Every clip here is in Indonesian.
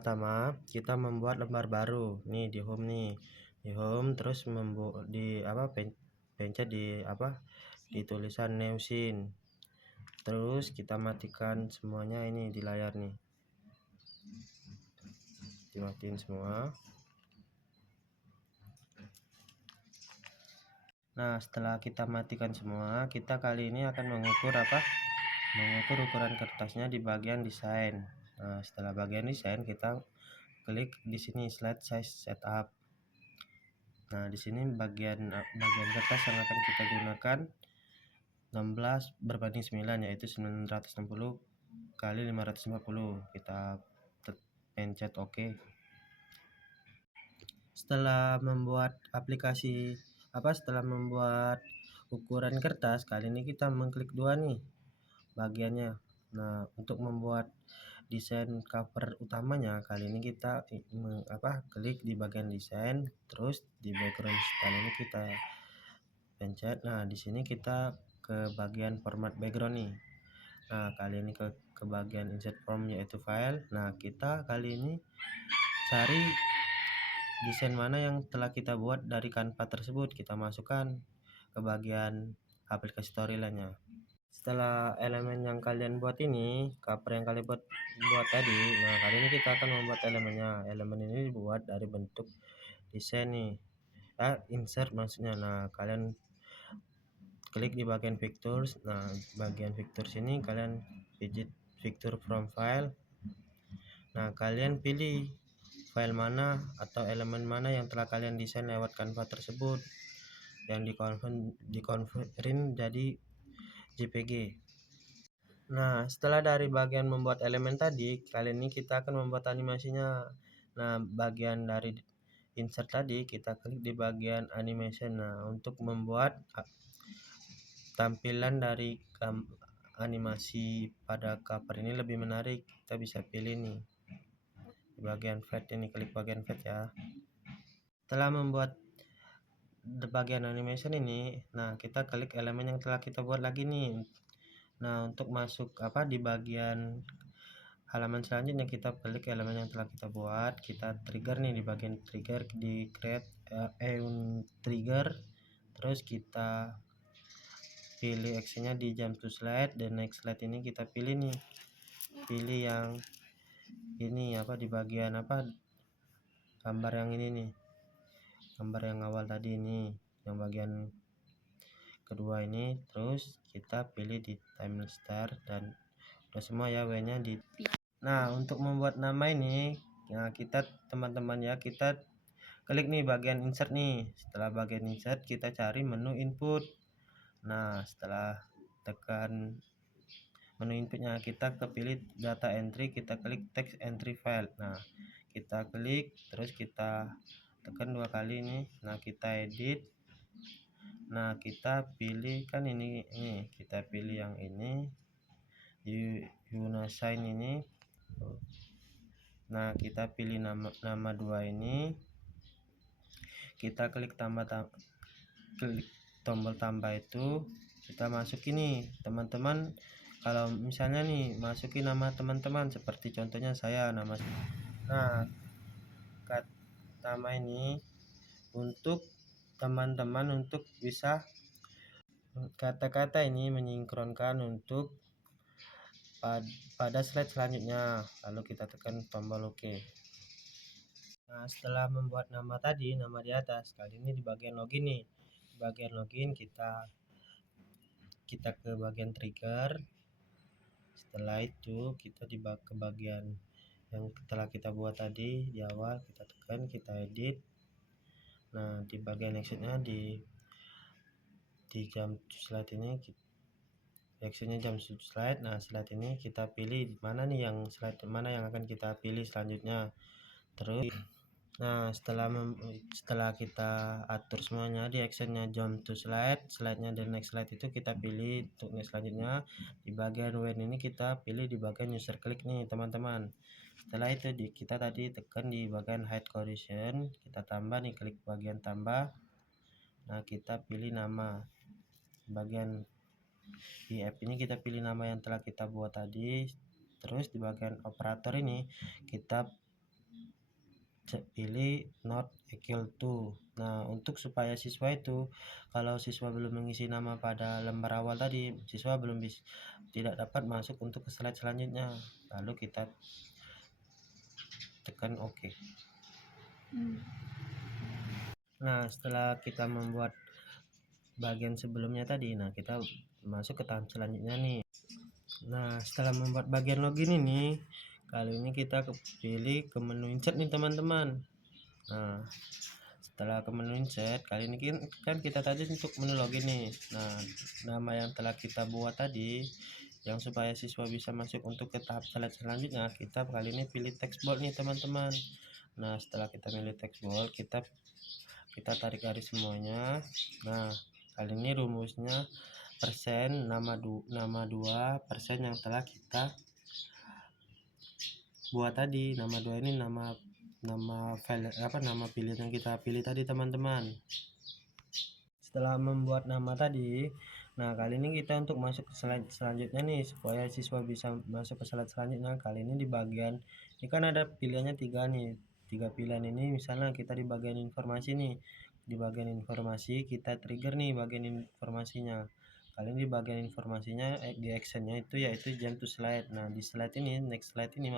pertama-tama kita membuat lembar baru nih di home nih, di home terus di apa pencet di apa di tulisan new scene, terus kita matikan semuanya ini di layar nih, dimatiin semua. Nah, setelah kita matikan semua, kita kali ini akan mengukur ukuran kertasnya di bagian desain. Nah, setelah bagian desain kita klik di sini slide size setup. Nah, di sini bagian kertas yang akan kita gunakan 16:9, yaitu 960 kali 550. Kita pencet OK. Setelah membuat setelah membuat ukuran kertas, kali ini kita mengklik dua nih bagiannya. Nah, untuk membuat desain cover utamanya, kali ini kita klik di bagian desain, terus di background style ini kita pencet. Nah, di sini kita ke bagian format background nih. Nah, kali ini ke bagian insert from, yaitu file. Nah, kita kali ini cari desain mana yang telah kita buat dari Canva tersebut, kita masukkan ke bagian aplikasi storyline-nya. Setelah elemen yang kalian buat ini, cover yang kalian buat tadi, nah kali ini kita akan membuat elemennya. Elemen ini dibuat dari bentuk desain nih, insert maksudnya. Nah, kalian klik di bagian pictures. Nah, bagian pictures ini kalian pijit picture from file. Nah, kalian pilih file mana atau elemen mana yang telah kalian desain lewat Canva tersebut, yang dikonvertin jadi JPG. Nah, setelah dari bagian membuat elemen tadi, kali ini kita akan membuat animasinya. Nah, bagian dari insert tadi kita klik di bagian animation. Nah, untuk membuat tampilan dari animasi pada cover ini lebih menarik, kita bisa pilih nih di bagian fade ini, klik bagian fade ya. Setelah membuat bagian animation ini, nah kita klik elemen yang telah kita buat lagi nih. Nah, untuk masuk di bagian halaman selanjutnya, kita klik elemen yang telah kita buat, kita trigger nih di bagian trigger, di create trigger, terus kita pilih actionnya di jump to slide, dan next slide ini kita pilih nih, pilih yang ini di bagian gambar yang ini nih, gambar yang awal tadi ini, yang bagian kedua ini, terus kita pilih di timeline start, dan udah semua ya W nya di. Nah, untuk membuat nama ini, nah kita teman-teman ya, kita klik nih bagian insert nih. Setelah bagian insert, kita cari menu input. Nah, setelah tekan menu inputnya, kita kepilih data entry, kita klik text entry file. Nah, kita klik, terus kita tekan dua kali nih. Nah, kita edit. Nah, kita pilih kan ini kita pilih yang ini di Unasign ini. Nah, kita pilih nama dua ini, kita klik klik tombol tambah itu, kita masukin nih teman-teman. Kalau misalnya nih masukin nama teman-teman, seperti contohnya saya nama. Nah, nama ini untuk teman-teman untuk bisa kata-kata ini menyinkronkan untuk pada slide selanjutnya, lalu kita tekan tombol OK. Nah, setelah membuat nama tadi, nama di atas, kali ini di bagian login nih, di bagian login kita ke bagian trigger. Setelah itu kita ke bagian yang telah kita buat tadi di awal, kita tekan, kita edit. Nah, di bagian actionnya di jump to slide ini, actionnya jump to slide. Nah, slide ini kita pilih mana nih, yang slide mana yang akan kita pilih selanjutnya. Terus nah, setelah kita atur semuanya di actionnya jump to slide, slide-nya dan next slide itu kita pilih untuk next selanjutnya. Di bagian when ini kita pilih di bagian user click nih teman-teman. Setelah itu kita tadi tekan di bagian hide correction, kita tambah nih, klik bagian tambah. Nah, kita pilih nama. Bagian di app ini kita pilih nama yang telah kita buat tadi. Terus di bagian operator ini kita pilih not equal to. Nah, untuk supaya siswa itu, kalau siswa belum mengisi nama pada lembar awal tadi, siswa tidak dapat masuk untuk ke slide selanjutnya. Lalu kita tekan OK. Nah, setelah kita membuat bagian sebelumnya tadi, nah kita masuk ke tahap selanjutnya nih. Nah, setelah membuat bagian login ini, kali ini kita pilih ke menu insert nih teman-teman. Nah, setelah ke menu insert, kali ini kan kita tadi untuk menu login nih. Nah, nama yang telah kita buat tadi, yang supaya siswa bisa masuk untuk ke tahap slide selanjutnya, kita kali ini pilih text bold nih teman-teman. Nah, setelah kita pilih text bold, kita tarik garis semuanya. Nah, kali ini rumusnya persen nama 2% yang telah kita buat tadi. Nama 2 ini nama file nama pilihan yang kita pilih tadi teman-teman. Setelah membuat nama tadi, nah kali ini kita untuk masuk ke slide selanjutnya nih, supaya siswa bisa masuk ke slide selanjutnya. Kali ini di bagian ini kan ada pilihannya 3 nih, 3 pilihan ini. Misalnya kita di bagian informasi nih, di bagian informasi kita trigger nih bagian informasinya. Kali ini di bagian informasinya di actionnya itu yaitu jump to slide. Nah, di slide ini next slide ini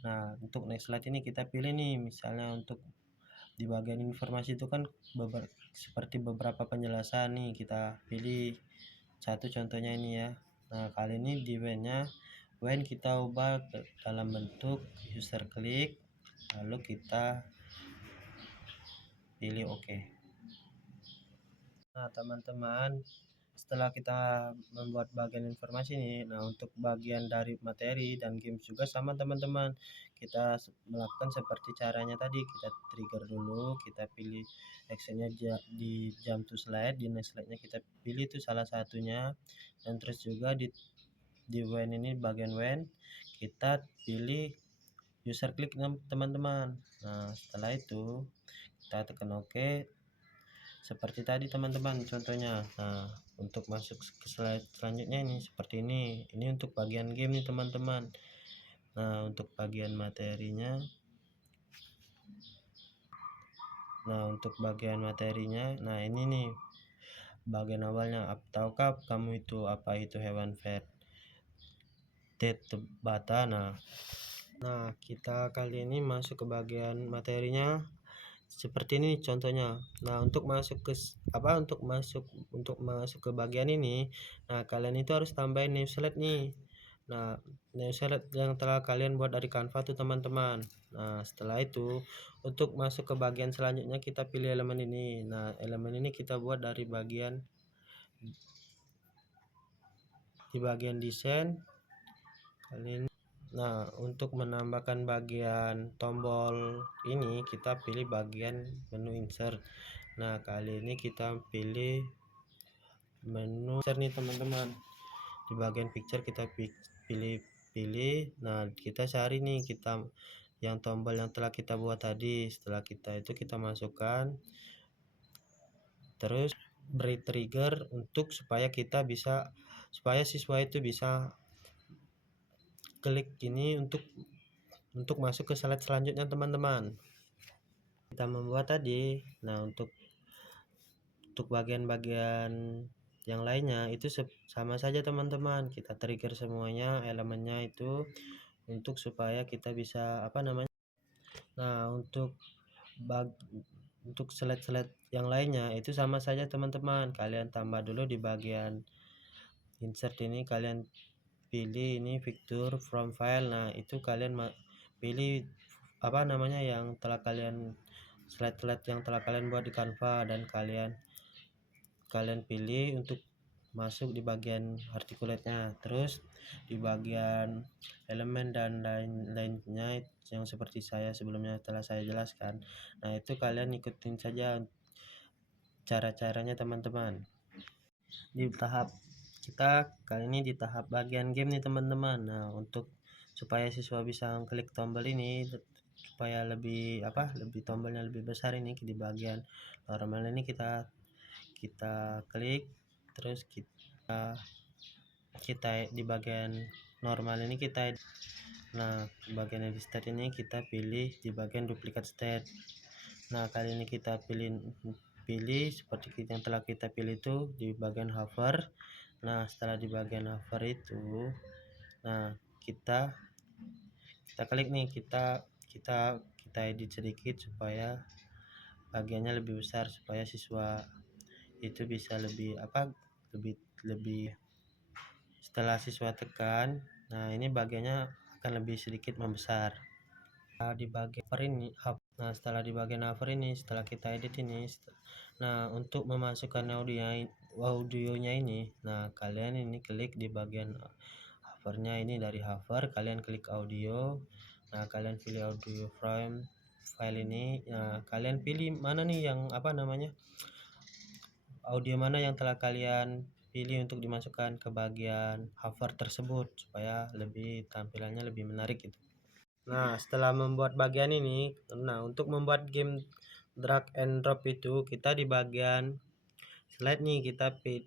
nah untuk next slide ini kita pilih nih, misalnya untuk di bagian informasi itu kan seperti beberapa penjelasan nih, kita pilih satu contohnya ini ya. Nah, kali ini di when kita ubah dalam bentuk user click, lalu kita pilih OK. Nah, teman-teman, setelah kita membuat bagian informasi ini, nah untuk bagian dari materi dan games juga sama teman-teman, kita melakukan seperti caranya tadi. Kita trigger dulu, kita pilih actionnya di jump to slide, di next slide nya kita pilih itu salah satunya, dan terus juga di when ini bagian when kita pilih user click teman-teman. Nah, setelah itu kita tekan OK seperti tadi teman-teman contohnya. Nah, untuk masuk ke slide selanjutnya ini seperti ini untuk bagian game nih teman-teman. Nah, untuk bagian materinya, nah ini nih bagian awalnya. Tahukah kamu itu apa itu hewan vet bata? Nah kita kali ini masuk ke bagian materinya seperti ini contohnya. Nah, untuk masuk ke bagian ini, nah kalian itu harus tambahin new slide nih. Nah, new slide yang telah kalian buat dari Canva tuh teman-teman. Nah, setelah itu untuk masuk ke bagian selanjutnya kita pilih elemen ini. Nah, elemen ini kita buat dari bagian desain kali ini. Nah, untuk menambahkan bagian tombol ini kita pilih bagian menu insert. Nah, kali ini kita pilih menu insert nih teman-teman. Di bagian picture kita pilih. Nah, kita cari nih yang tombol yang telah kita buat tadi. Setelah kita masukkan, terus beri trigger supaya siswa itu bisa klik ini untuk masuk ke slide selanjutnya teman-teman. Kita membuat tadi. Nah, untuk bagian-bagian yang lainnya itu sama saja teman-teman. Kita trigger semuanya elemennya itu supaya kita bisa nah untuk slide-slide yang lainnya itu sama saja teman-teman. Kalian tambah dulu di bagian insert ini, kalian pilih ini fitur from file. Nah, itu kalian pilih yang telah kalian slide-slide yang telah kalian buat di Canva, dan kalian pilih untuk masuk di bagian articulate-nya. Terus di bagian elemen dan lainnya yang seperti sebelumnya telah saya jelaskan. Nah, itu kalian ikutin saja cara-caranya teman-teman. Kita kali ini di tahap bagian game nih teman-teman. Nah, untuk supaya siswa bisa klik tombol ini, supaya lebih tombolnya lebih besar ini, di bagian normal ini kita klik, terus kita di bagian normal ini kita Nah, bagian edit state ini kita pilih di bagian duplicate state. Nah, kali ini kita pilih seperti yang telah kita pilih itu di bagian hover. Nah, setelah di bagian hover itu, nah kita klik nih, kita edit sedikit supaya bagiannya lebih besar, supaya siswa itu bisa lebih lebih setelah siswa tekan. Nah, ini bagiannya akan lebih sedikit membesar. Di bagian hover ini, nah setelah di bagian hover ini, setelah kita edit ini, nah untuk memasukkan audionya ini, nah kalian ini klik di bagian hovernya ini, dari hover kalian klik audio. Nah, kalian pilih audio file ini. Nah, kalian pilih mana nih yang audio mana yang telah kalian pilih untuk dimasukkan ke bagian hover tersebut, supaya tampilannya lebih menarik gitu. Nah, setelah membuat bagian ini, nah untuk membuat game drag and drop itu, kita di bagian slide nih,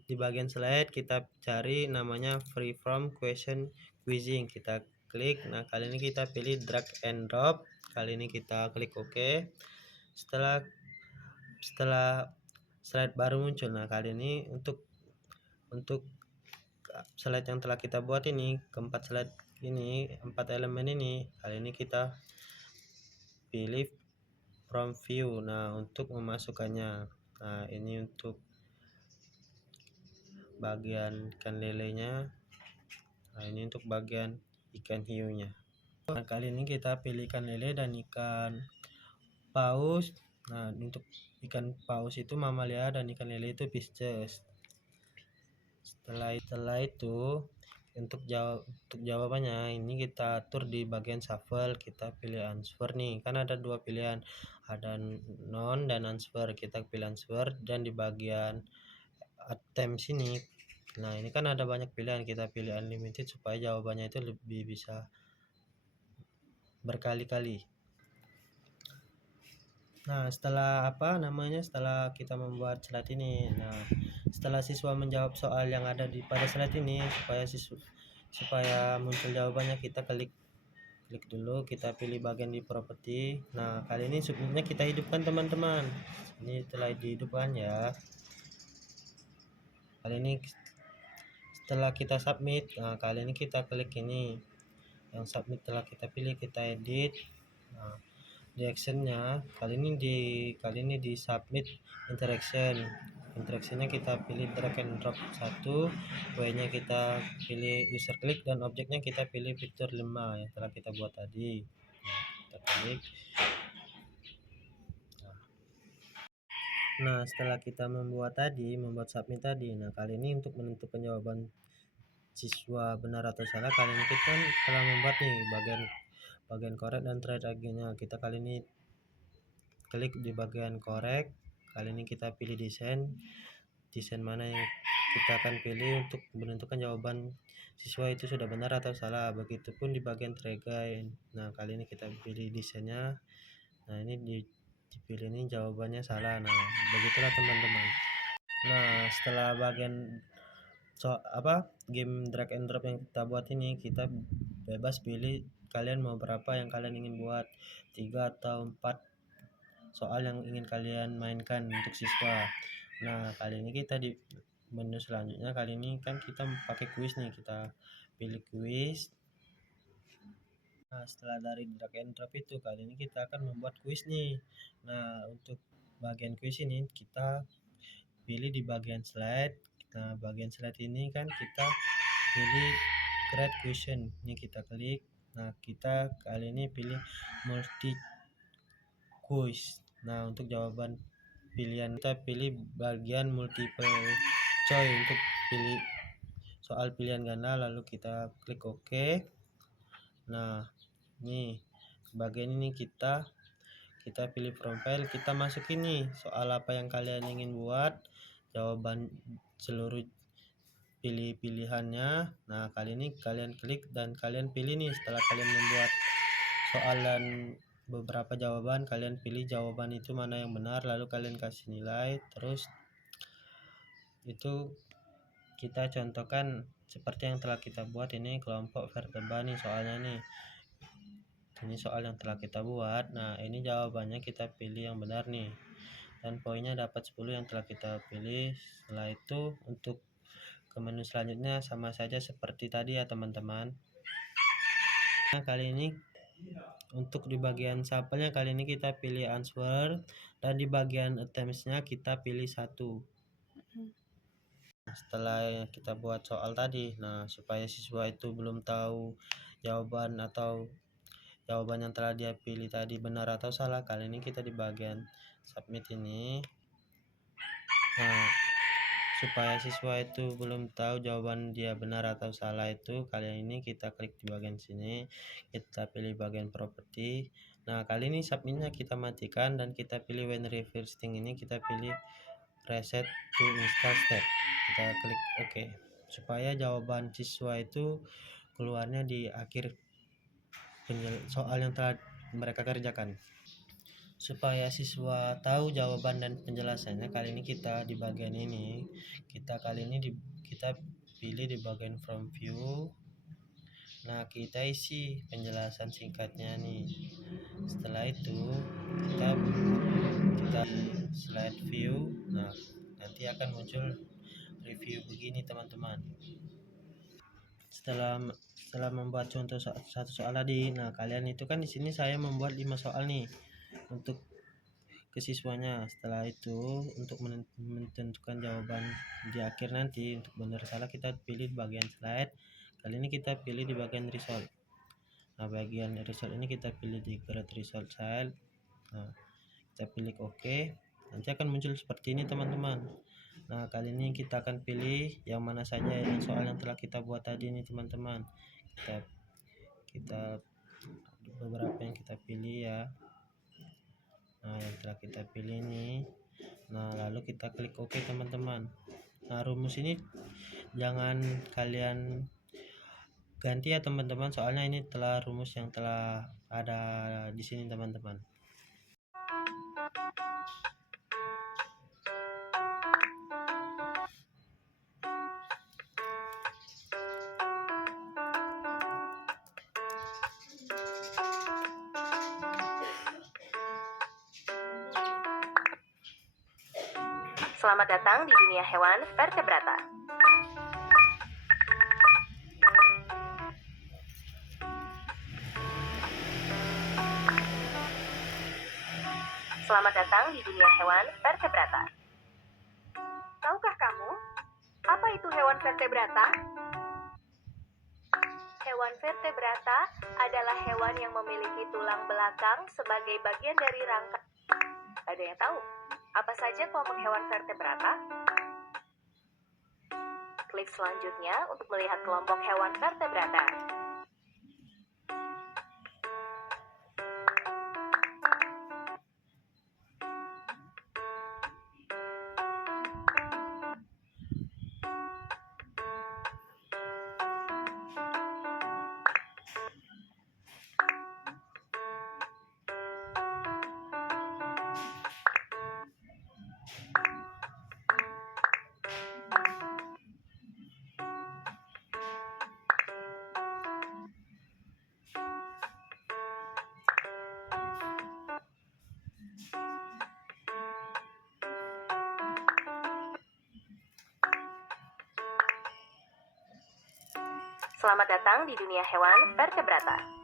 di bagian slide kita cari namanya free from question quizzing, kita klik. Nah, kali ini kita pilih drag and drop, kali ini kita klik OK. Setelah slide baru muncul. Nah, kali ini untuk slide yang telah kita buat ini, keempat slide ini, 4 elemen ini, kali ini kita pilih from view. Nah, untuk memasukkannya, nah ini untuk bagian ikan lelenya, nah ini untuk bagian ikan hiunya. Nah, kali ini kita pilih ikan lele dan ikan paus. Nah, untuk ikan paus itu mamalia dan ikan lele itu Pisces. Setelah itu untuk jawabannya ini kita atur di bagian shuffle, kita pilih answer nih, kan ada dua pilihan, ada non dan answer. Kita pilih answer, dan di bagian attempt sini, nah ini kan ada banyak pilihan, kita pilih unlimited supaya jawabannya itu lebih bisa berkali-kali. Nah, setelah setelah kita membuat slide ini, nah setelah siswa menjawab soal yang ada pada slide ini, supaya muncul jawabannya, kita klik dulu, kita pilih bagian di properti. Nah, kali ini submitnya kita hidupkan teman-teman. Ini telah dihidupkan ya. Kali ini setelah kita submit, nah kali ini kita klik ini yang submit, telah kita pilih, kita edit. Nah, di actionnya kali ini di submit interactionnya kita pilih drag and drop 1, way-nya kita pilih user click, dan objeknya kita pilih fitur 5 yang telah kita buat tadi. Nah, kita klik. Nah, setelah kita membuat submit tadi, nah kali ini untuk menentukan jawaban siswa benar atau salah, kali ini kita telah membuat nih bagian correct dan try again-nya. Kita kali ini klik di bagian correct, kali ini kita pilih desain mana yang kita akan pilih untuk menentukan jawaban siswa itu sudah benar atau salah. Begitupun di bagian try again. Nah, kali ini kita pilih desainnya. Nah, ini dipilih, ini jawabannya salah. Nah, begitulah teman-teman. Nah, setelah bagian game drag and drop yang kita buat ini, kita bebas pilih kalian mau berapa yang kalian ingin buat, 3 atau 4 soal yang ingin kalian mainkan untuk siswa. Nah, kali ini kita di menu selanjutnya, kali ini kan kita pakai kuis nih, kita pilih kuis. Nah, setelah dari drag and drop itu, kali ini kita akan membuat kuis nih. Nah, untuk bagian kuis ini kita pilih di bagian slide. Nah, bagian slide ini kan kita pilih create question, ini kita klik. Nah, kita kali ini pilih multi quiz. Nah, untuk jawaban pilihan kita pilih bagian multiple choice untuk pilih soal pilihan ganda, lalu kita klik OK. Nah, nih bagian ini kita pilih profile, kita masukin nih soal apa yang kalian ingin buat, jawaban seluruh pilihannya. Nah, kali ini kalian klik dan kalian pilih nih, setelah kalian membuat soal dan beberapa jawaban, kalian pilih jawaban itu mana yang benar, lalu kalian kasih nilai. Terus itu kita contohkan seperti yang telah kita buat ini, kelompok vertebra nih soalnya nih. Ini soal yang telah kita buat. Nah, ini jawabannya kita pilih yang benar nih. Dan poinnya dapat 10 yang telah kita pilih. Setelah itu untuk ke menu selanjutnya sama saja seperti tadi ya teman-teman. Nah, kali ini untuk di bagian sampelnya kali ini kita pilih answer, dan di bagian attempts-nya kita pilih 1. Setelah kita buat soal tadi, nah supaya siswa itu belum tahu jawaban atau jawaban yang telah dia pilih tadi benar atau salah, kali ini kita di bagian submit ini. Nah, supaya siswa itu belum tahu jawaban dia benar atau salah itu, kali ini kita klik di bagian sini, kita pilih bagian properti. Nah, kali ini submitnya kita matikan dan kita pilih when reversing ini kita pilih reset to install step. Kita klik OK supaya jawaban siswa itu keluarnya di akhir soal yang telah mereka kerjakan. Supaya siswa tahu jawaban dan penjelasannya, kali ini kita di bagian ini kita pilih di bagian from view. Nah, kita isi penjelasan singkatnya nih. Setelah itu kita slide view. Nah, nanti akan muncul review begini teman-teman. Setelah membuat contoh satu soal tadi, nah kalian itu kan di sini saya membuat 5 soal nih untuk ke siswanya. Setelah itu untuk menentukan jawaban di akhir nanti untuk benar salah kita pilih di bagian slide. Kali ini kita pilih di bagian result. Nah, bagian result ini kita pilih di create result child. Nah, kita pilih OK. Nanti akan muncul seperti ini teman-teman. Nah, kali ini kita akan pilih yang mana saja yang soal yang telah kita buat tadi nih teman-teman. Kita beberapa yang kita pilih ya. Nah, yang telah kita pilih ini. Nah, lalu kita klik OK teman-teman. Nah, rumus ini jangan kalian ganti ya teman-teman, soalnya ini telah rumus yang telah ada di sini teman-teman. Selamat datang di dunia hewan vertebrata. Selamat datang di dunia hewan vertebrata. Tahukah kamu, apa itu hewan vertebrata? Hewan vertebrata adalah hewan yang memiliki tulang belakang sebagai bagian dari rangka. Ada yang tahu apa saja kelompok hewan vertebrata? Klik selanjutnya untuk melihat kelompok hewan vertebrata. Selamat datang di dunia hewan vertebrata.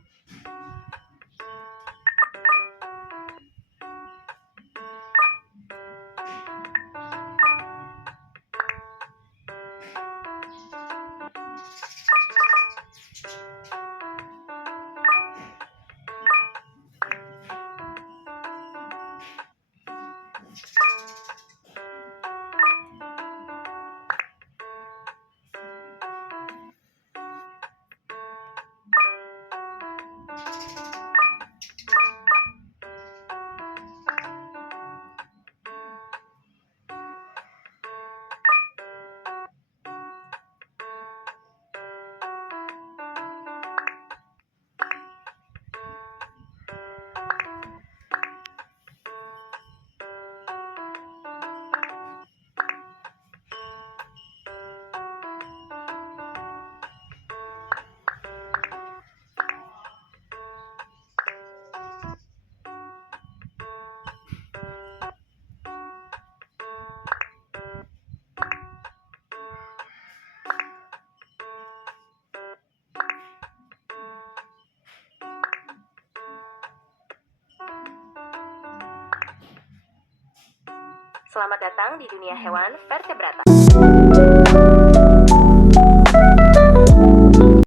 Selamat datang di dunia hewan vertebrata.